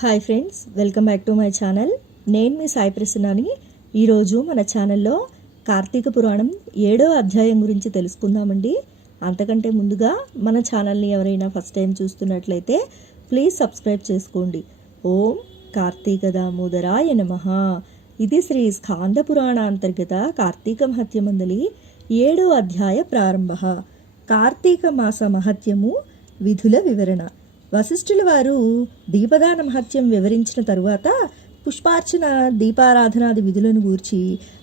Hi friends, welcome back to my channel. నేను మీ సాయి ప్రసన్నని. ఈరోజు మన ఛానల్లో కార్తీక పురాణం 7వ అధ్యాయం గురించి తెలుసుకుందామండి. అంతకంటే ముందుగా మన ఛానల్ని ఎవరైనా ఫస్ట్ టైం చూస్తున్నట్లయితే ప్లీజ్ సబ్స్క్రైబ్ చేసుకోండి. ఓం కార్తీక దామోదరాయ నమః. ఇది శ్రీ స్కాంద పురాణ అంతర్గత కార్తీక మహత్యమందలి 7వ అధ్యాయ ప్రారంభ. కార్తీక మాస మహత్యము, విధుల వివరణ. వశిష్ఠుల వారు దీపదాన మహత్యం వివరించిన తరువాత పుష్పార్చన, దీపారాధనాది విధులను గూర్చి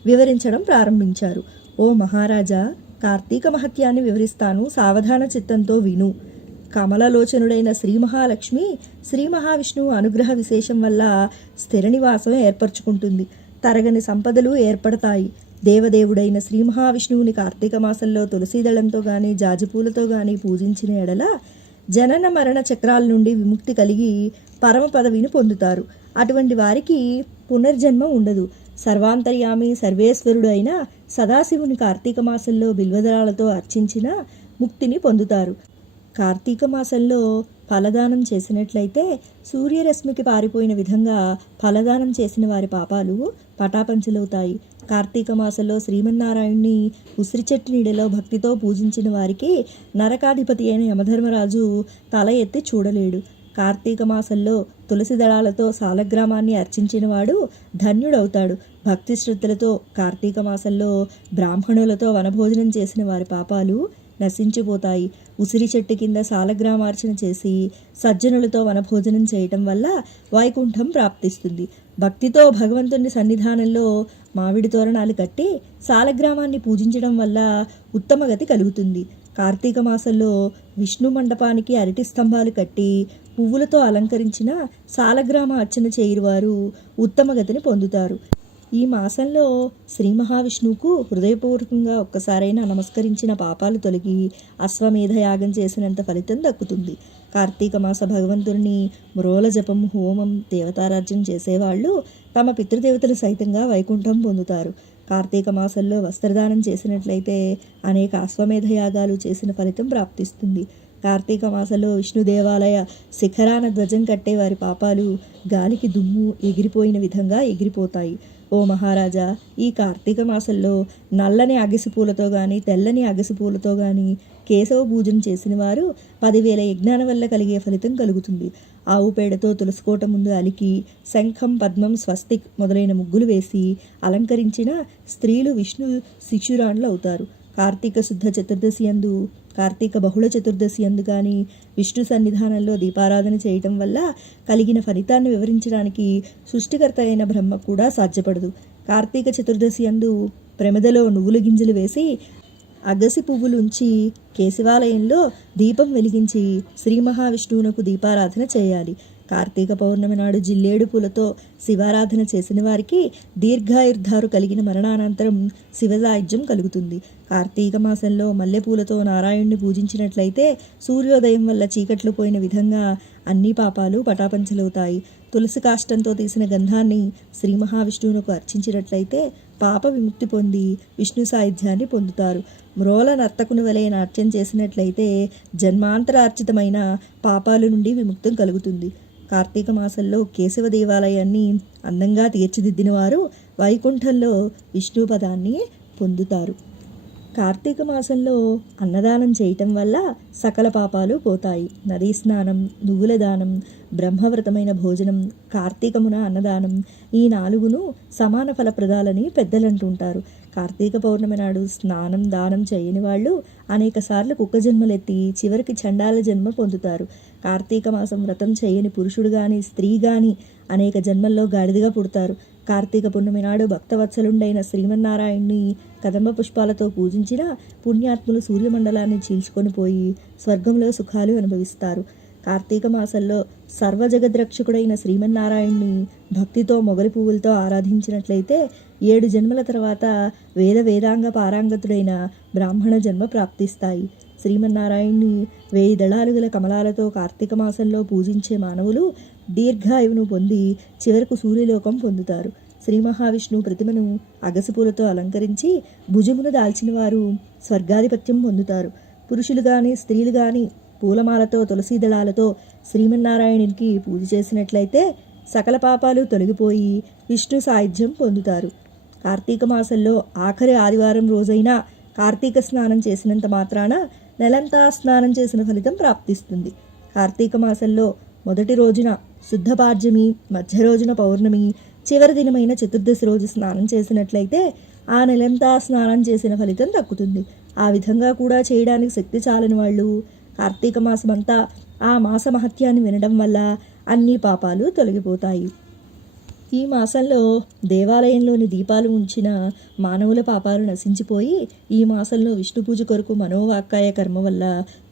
వివరించడం ప్రారంభించారు. ఓ మహారాజా, కార్తీక మహత్యాన్ని వివరిస్తాను, సావధాన చిత్తంతో విను. కమలలోచనుడైన శ్రీ మహాలక్ష్మి, శ్రీ మహావిష్ణువు అనుగ్రహ విశేషం వల్ల స్థిర నివాసం ఏర్పరచుకుంటుంది. తరగని సంపదలు ఏర్పడతాయి. దేవదేవుడైన శ్రీ మహావిష్ణువుని కార్తీక మాసంలో తులసీదళంతో గాని జాజిపూలతో గాని పూజించిన ఎడల జనన మరణ చక్రాల నుండి విముక్తి కలిగి పరమ పదవిని పొందుతారు. అటువంటి వారికి పునర్జన్మ ఉండదు. సర్వాంతర్యామి సర్వేశ్వరుడు అయిన సదాశివుని కార్తీక మాసంలో బిల్వదళాలతో అర్చించిన ముక్తిని పొందుతారు. కార్తీక మాసంలో ఫలదానం చేసినట్లయితే సూర్యరశ్మికి పారిపోయిన విధంగా ఫలదానం చేసిన వారి పాపాలు పటాపంచలవుతాయి. కార్తీక మాసంలో శ్రీమన్నారాయణ్ణి ఉసిరి చెట్టు నీడలో భక్తితో పూజించిన వారికి నరకాధిపతి అయిన యమధర్మరాజు తల ఎత్తి చూడలేడు. కార్తీక మాసంలో తులసి దళాలతో సాలగ్రామాన్ని అర్చించినవాడు ధన్యుడవుతాడు. భక్తి శ్రద్ధలతో కార్తీక మాసంలో బ్రాహ్మణులతో వనభోజనం చేసిన వారి పాపాలు నశించిపోతాయి. ఉసిరి చెట్టు కింద సాలగ్రామార్చన చేసి సజ్జనులతో వనభోజనం చేయటం వల్ల వైకుంఠం ప్రాప్తిస్తుంది. భక్తితో భగవంతుని సన్నిధానంలో మామిడి తోరణాలు కట్టి సాలగ్రామాన్ని పూజించడం వల్ల ఉత్తమ గతి కలుగుతుంది. కార్తీక మాసంలో విష్ణు మండపానికి అరటి స్తంభాలు కట్టి పువ్వులతో అలంకరించిన సాలగ్రామ అర్చన చేయువారు ఉత్తమ గతిని పొందుతారు. ఈ మాసంలో శ్రీ మహావిష్ణువుకు హృదయపూర్వకంగా ఒక్కసారైనా నమస్కరించిన పాపాలు తొలగి అశ్వమేధ యాగం చేసినంత ఫలితం దక్కుతుంది. కార్తీక మాస భగవంతుడిని మ్రోల జపం, హోమం, దేవతారాజ్యం చేసేవాళ్ళు తమ పితృదేవతలు సైతంగా వైకుంఠం పొందుతారు. కార్తీక మాసంలో వస్త్రదానం చేసినట్లయితే అనేక అశ్వమేధ యాగాలు చేసిన ఫలితం ప్రాప్తిస్తుంది. కార్తీక మాసంలో విష్ణు దేవాలయ శిఖరాన ధ్వజం కట్టే వారి పాపాలు గాలికి దుమ్ము ఎగిరిపోయిన విధంగా ఎగిరిపోతాయి. ఓ మహారాజా, ఈ కార్తీక మాసంలో నల్లని అగసి పూలతో గాని తెల్లని అగసి పూలతో గాని కేశవ పూజన చేసిన వారు 10,000 యజ్ఞాల వల్ల కలిగే ఫలితం కలుగుతుంది. ఆవు పేడతో తులసికోట ముందు అలికి శంఖం, పద్మం, స్వస్తిక్ మొదలైన ముగ్గులు వేసి అలంకరించిన స్త్రీలు విష్ణు శిశురాణులు అవుతారు. కార్తీక శుద్ధ చతుర్దశి యందు, కార్తీక బహుళ చతుర్దశి యందు కానీ విష్ణు సన్నిధానంలో దీపారాధన చేయటం వల్ల కలిగిన ఫలితాన్ని వివరించడానికి సృష్టికర్త అయిన బ్రహ్మ కూడా సాధ్యపడదు. కార్తీక చతుర్దశి యందు ప్రమిదలో నువ్వుల గింజలు వేసి అగసి పువ్వులుంచి కేశవాలయంలో దీపం వెలిగించి శ్రీ మహావిష్ణువునకు దీపారాధన చేయాలి. కార్తీక పౌర్ణమి నాడు జిల్లేడు పూలతో శివారాధన చేసిన వారికి దీర్ఘాయుర్ధారు కలిగిన మరణానంతరం శివసాయుధ్యం కలుగుతుంది. కార్తీక మాసంలో మల్లెపూలతో నారాయణ్ణి పూజించినట్లయితే సూర్యోదయం వల్ల చీకట్లు పోయిన విధంగా అన్ని పాపాలు పటాపంచలవుతాయి. తులసి కాష్టంతో తీసిన గంధాన్ని శ్రీ మహావిష్ణువునకు అర్చించినట్లయితే పాప విముక్తి పొంది విష్ణు సాయుధ్యాన్ని పొందుతారు. మ్రోల నర్తకుని వలె నాట్యం చేసినట్లయితే జన్మాంతరార్చితమైన పాపాల నుండి విముక్తం కలుగుతుంది. కార్తీక మాసంలో కేశవ దేవాలయాన్ని అందంగా తీర్చిదిద్దిన వారు వైకుంఠంలో విష్ణు పదాన్ని పొందుతారు. కార్తీక మాసంలో అన్నదానం చేయటం వల్ల సకల పాపాలు పోతాయి. నదీ స్నానం, నువ్వుల దానం, బ్రహ్మవ్రతమైన భోజనం, కార్తీకమున అన్నదానం, ఈ 4 సమాన ఫలప్రదాలని పెద్దలంటుంటారు. కార్తీక పౌర్ణమి నాడు స్నానం, దానం చేయని వాళ్ళు అనేక సార్లు కుక్క జన్మలెత్తి చివరికి చండాల జన్మ పొందుతారు. కార్తీక మాసం వ్రతం చేయని పురుషుడు గాని స్త్రీ గాని అనేక జన్మల్లో గాడిదగా పుడతారు. కార్తీక పున్నమి నాడు భక్తవత్సలుండైన శ్రీమన్నారాయణ్ణి కదంబ పుష్పాలతో పూజించిన పుణ్యాత్ములు సూర్యమండలాన్ని చీల్చుకొని పోయి స్వర్గంలో సుఖాలు అనుభవిస్తారు. కార్తీక మాసంలో సర్వజగద్రక్షకుడైన శ్రీమన్నారాయణ్ణి భక్తితో మొగలి పువ్వులతో ఆరాధించినట్లయితే 7 జన్మల తర్వాత వేదాంగ పారాంగతుడైన బ్రాహ్మణ జన్మ ప్రాప్తిస్తాయి. శ్రీమన్నారాయణ్ణి 1000 దళాలు గల కమలాలతో కార్తీక మాసంలో పూజించే మానవులు దీర్ఘాయువును పొంది చివరకు సూర్యలోకం పొందుతారు. శ్రీ మహావిష్ణువు ప్రతిమను అగసిపూలతో అలంకరించి భుజమును దాల్చిన వారు స్వర్గాధిపత్యం పొందుతారు. పురుషులు గాని స్త్రీలు గాని పూలమాలతో తులసీ దళాలతో శ్రీమన్నారాయణునికి పూజ చేసినట్లయితే సకల పాపాలు తొలగిపోయి విష్ణు సాయుధ్యం పొందుతారు. కార్తీక మాసంలో ఆఖరి ఆదివారం రోజైన కార్తీక స్నానం చేసినంత మాత్రాన నెలంతా స్నానం చేసిన ఫలితం ప్రాప్తిస్తుంది. కార్తీక మాసంలో మొదటి రోజున శుద్ధ పాడ్యమి, మధ్య రోజున పౌర్ణమి, చివరి దినమైన చతుర్దశి రోజు స్నానం చేసినట్లయితే ఆ నెలంతా స్నానం చేసిన ఫలితం దక్కుతుంది. ఆ విధంగా కూడా చేయడానికి శక్తి చాలని వాళ్ళు కార్తీక మాసమంతా ఆ మాస మహత్యాన్ని వినడం వల్ల అన్ని పాపాలు తొలగిపోతాయి. ఈ మాసంలో దేవాలయంలోని దీపాలు ఉంచిన మానవుల పాపాలు నశించిపోయి ఈ మాసంలో విష్ణు పూజ కొరకు మనోవాక్కాయ కర్మ వల్ల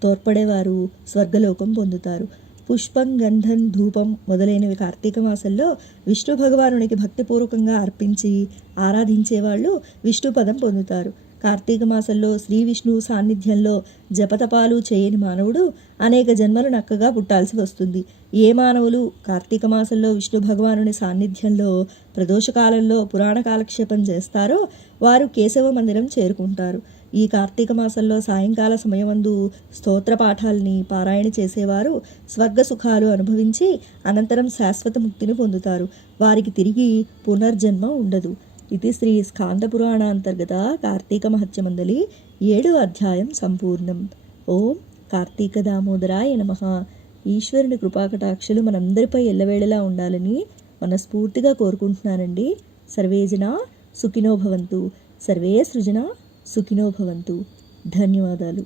తోడ్పడేవారు స్వర్గలోకం పొందుతారు. పుష్పం, గంధం, ధూపం మొదలైనవి కార్తీక మాసంలో విష్ణు భగవానునికి భక్తిపూర్వకంగా అర్పించి ఆరాధించేవాళ్ళు విష్ణు పదం పొందుతారు. కార్తీక మాసంలో శ్రీ విష్ణువు సాన్నిధ్యంలో జపతపాలు చేయని మానవుడు అనేక జన్మలు నక్కగా పుట్టాల్సి వస్తుంది. ఏ మానవులు కార్తీక మాసంలో విష్ణు భగవానుని సాన్నిధ్యంలో ప్రదోషకాలంలో పురాణ కాలక్షేపం చేస్తారో వారు కేశవ మందిరం చేరుకుంటారు. ఈ కార్తీక మాసంలో సాయంకాల సమయమందు స్తోత్ర పాఠాలని పారాయణ చేసేవారు స్వర్గ సుఖాలు అనుభవించి అనంతరం శాశ్వత ముక్తిని పొందుతారు. వారికి తిరిగి పునర్జన్మ ఉండదు. ఇది శ్రీ స్కాంద పురాణాంతర్గత కార్తీక మహత్యమందలి 7వ అధ్యాయం సంపూర్ణం. ఓం కార్తీక దామోదరాయ నమః. ఈశ్వరుని కృపాకటాక్షలు మనందరిపై ఎల్లవేళలా ఉండాలని మనస్ఫూర్తిగా కోరుకుంటున్నానండి. సర్వేజన సుఖినో భవంతు. సర్వే సృజన సుఖినో భవంతు. ధన్యవాదాలు.